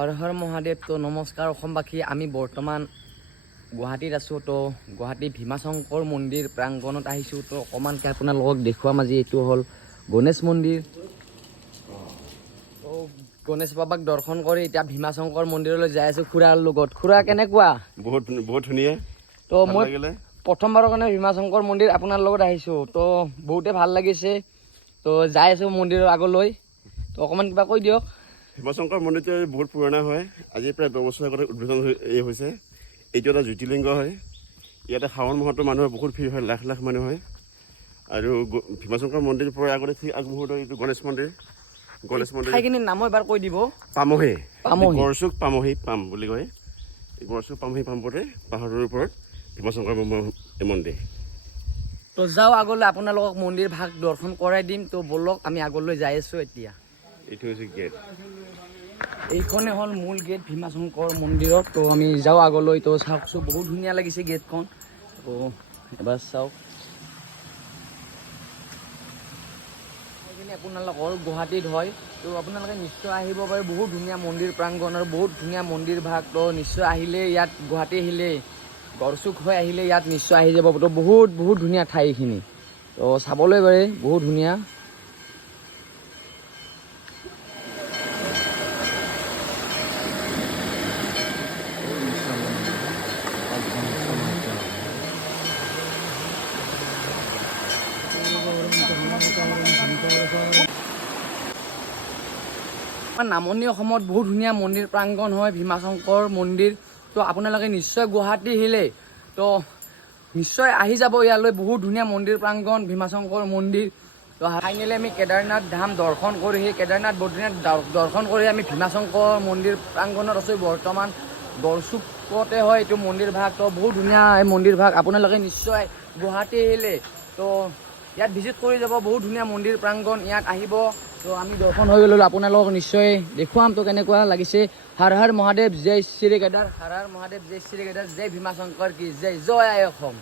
হৰ হৰ মহাদেৱ। তো নমস্কাৰ অসমবাসী, আমি বৰ্তমান গুৱাহাটীত আছোঁ। তো গুৱাহাটী ভীমাশংকৰ মন্দিৰ প্ৰাংগণত আহিছোঁ। তো অকণমানকৈ আপোনালোকক দেখুৱাম। আজি এইটো হ'ল গণেশ মন্দিৰ। তো গণেশ বাবাক দৰ্শন কৰি এতিয়া ভীমাশংকৰ মন্দিৰলৈ যাই আছোঁ খুৰাৰ লগত। খুৰা কেনেকুৱা? বহুত ধুনীয়া। তো মই প্ৰথমবাৰৰ কাৰণে ভীমাশংকৰ মন্দিৰ আপোনাৰ লগত আহিছোঁ। তো বহুতে ভাল লাগিছে। তো যাই আছোঁ মন্দিৰৰ আগলৈ। তো অকণমান কিবা কৈ দিয়ক। ভীমাশংকৰ মন্দিৰটো বহুত পুৰণা হয়। আজি প্ৰায় 10 বছৰ আগতে উদ্বোধন হৈছে। এইটো এটা জ্যোতিৰ্লিংগ হয়। ইয়াতে শাওণ মাহতো মানুহৰ বহুত ভিৰ হয়, লাখ লাখ মানুহ হয়। আৰু ভীমাশংকৰ মন্দিৰৰ পৰা আগতে ঠিক আগমুহূৰ্তত এইটো গণেশ মন্দিৰ। ঠাইখিনিৰ নামো এবাৰ কৈ দিব। পামহি, গড়চুক পামহি পাম বুলি কয়। গড়চুক পামহি পামপতে পাহাৰৰ ওপৰত ভীমাশংকৰ মন্দিৰ। তো যাওঁ আগলৈ, আপোনালোকক মন্দিৰ ভাগ দৰ্শন কৰাই দিম। তো বলক আমি আগলৈ যাই আছোঁ। এতিয়া এইটো হৈছে গেট। এইখনে হ'ল মূল গেট ভীমাশংকৰ মন্দিৰত। তো আমি যাওঁ আগলৈ। তো চাওকচোন, বহুত ধুনীয়া লাগিছে গেটখন। তো এবাৰ চাওক। এইখিনি আপোনালোকৰ গুৱাহাটীত হয়। তো আপোনালোকে নিশ্চয় আহিব পাৰে। বহুত ধুনীয়া মন্দিৰ প্ৰাংগণ আৰু বহুত ধুনীয়া মন্দিৰ ভাগ। তো নিশ্চয় আহিলে ইয়াত, গুৱাহাটী আহিলে, গড়চুক হৈ আহিলে ইয়াত নিশ্চয় আহি যাব। তো বহুত ধুনীয়া ঠাইখিনি। তো চাবলৈ পাৰে, বহুত ধুনীয়া। নামনি অসমত বহুত ধুনীয়া মন্দিৰ প্ৰাংগণ হয়, ভীমাশংকৰ মন্দিৰ। তো আপোনালোকে নিশ্চয় গুৱাহাটী আহিলে তো নিশ্চয় আহি যাব ইয়ালৈ। বহুত ধুনীয়া মন্দিৰ প্ৰাংগণ ভীমাশংকৰ মন্দিৰ। তো ফাইনেলি আমি কেদাৰনাথ ধাম দৰ্শন কৰি, সেই কেদাৰনাথ বদ্ৰীনাথ দৰ্শন কৰি আমি ভীমাশংকৰ মন্দিৰ প্ৰাংগণত আছোঁ বৰ্তমান। গড়চুকতে হয় এইটো মন্দিৰ ভাগ। তো বহুত ধুনীয়া এই মন্দিৰ ভাগ। আপোনালোকে নিশ্চয় গুৱাহাটী আহিলে তো ইয়াত ভিজিট কৰি যাব। বহুত ধুনীয়া মন্দিৰ প্ৰাংগণ, ইয়াত আহিব। তো আমি দৰ্শন হৈ গ'লো। আপোনালোকক নিশ্চয় দেখুৱাম তো কেনেকুৱা লাগিছে। হৰ হৰ মহাদেৱ, জয় শ্ৰী কেদাৰ। হৰ হৰ মহাদেৱ, জয় শ্ৰী কেদাৰ। জয় ভীমাশংকৰ কি জয়। জয় আই অসম।